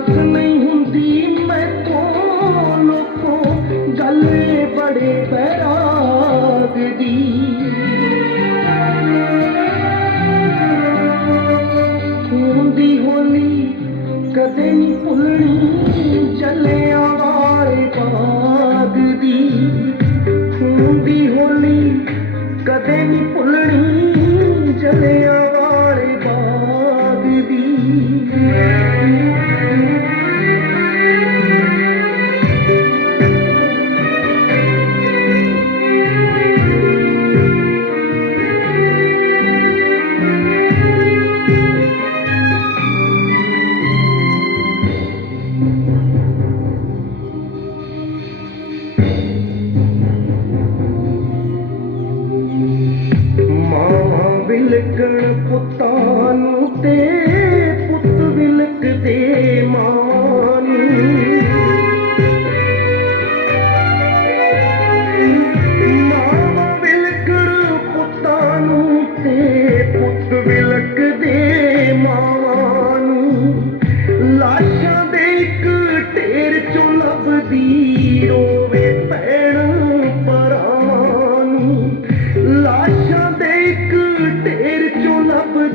ਸਾਥ ਨਹੀਂ ਹੁੰਦੀ, ਮੈਂ ਤੋਂ ਲੋਕੋ ਗੱਲ ਬੜੇ ਪੈਰਾਗ ਦੀ। ਹੁੰਦੀ ਹੋਲੀ ਕਦੇ ਨਹੀਂ ਭੁੱਲਣੀ, ਚੱਲੇ ਆਵਾਰੇ ਬਾਗ ਦੀ। ਹੁੰਦੀ ਹੋਲੀ ਕਦੇ ਨਹੀਂ ਭੁੱਲਣੀ, ਚੱਲੇ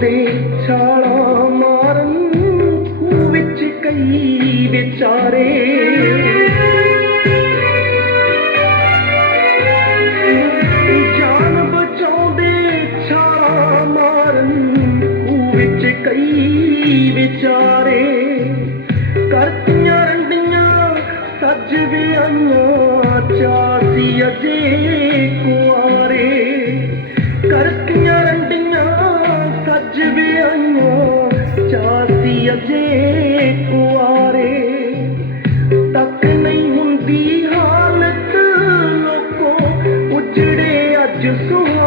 ਤੇ ਛਾਲਾ ਮਾਰਨ, ਖੂਹ ਵਿੱਚ ਕਈ ਵਿਚਾਰੇ। ਜਾਨ ਬਚਾਉਂਦੇ ਛਾਲਾ ਮਾਰਨ, ਖੂਹ ਵਿੱਚ ਕਈ ਵਿਚਾਰੇ। ਕਰਤੀਆਂ ਰੰਡੀਆਂ ਸੱਜ ਵਿਆਹਾਂ ਚਾਸੀ ਅਜੇ। just go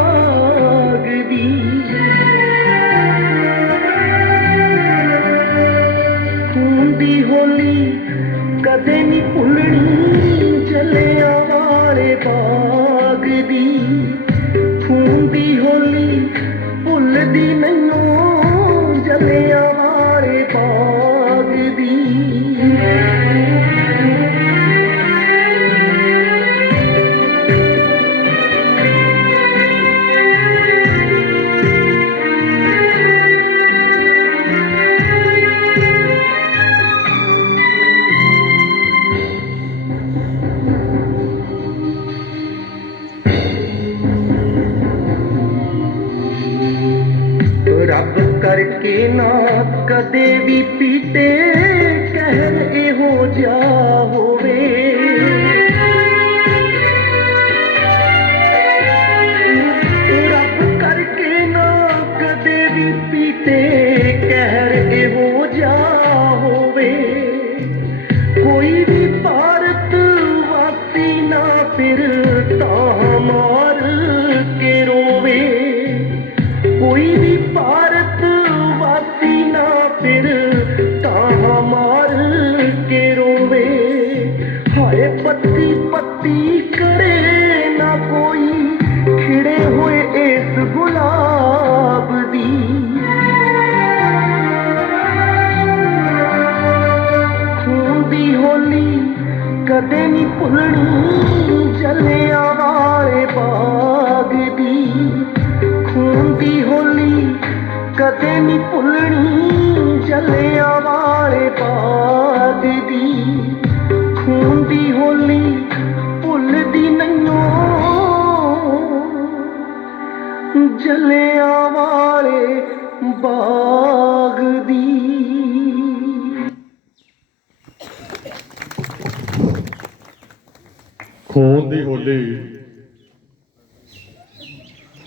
ਕੇ ਨਾ ਕਦੇ ਵੀ ਪੀਤੇ ਕਹਿਣ ਇਹੋ ਜਿਹਾ ਹੋ ਉਲਣੀ ਚੱਲਿਆ ਵਾਲੇ ਪਾਤ ਦੀ। ਖੂਨ ਦੀ ਹੋਲੀ ਭੁੱਲਦੀ ਨਈਓ। ਜਲਿਆ ਵਾਲੇ ਬਾਗ ਦੀ। ਖੂਨ ਦੀ ਹੋਲੀ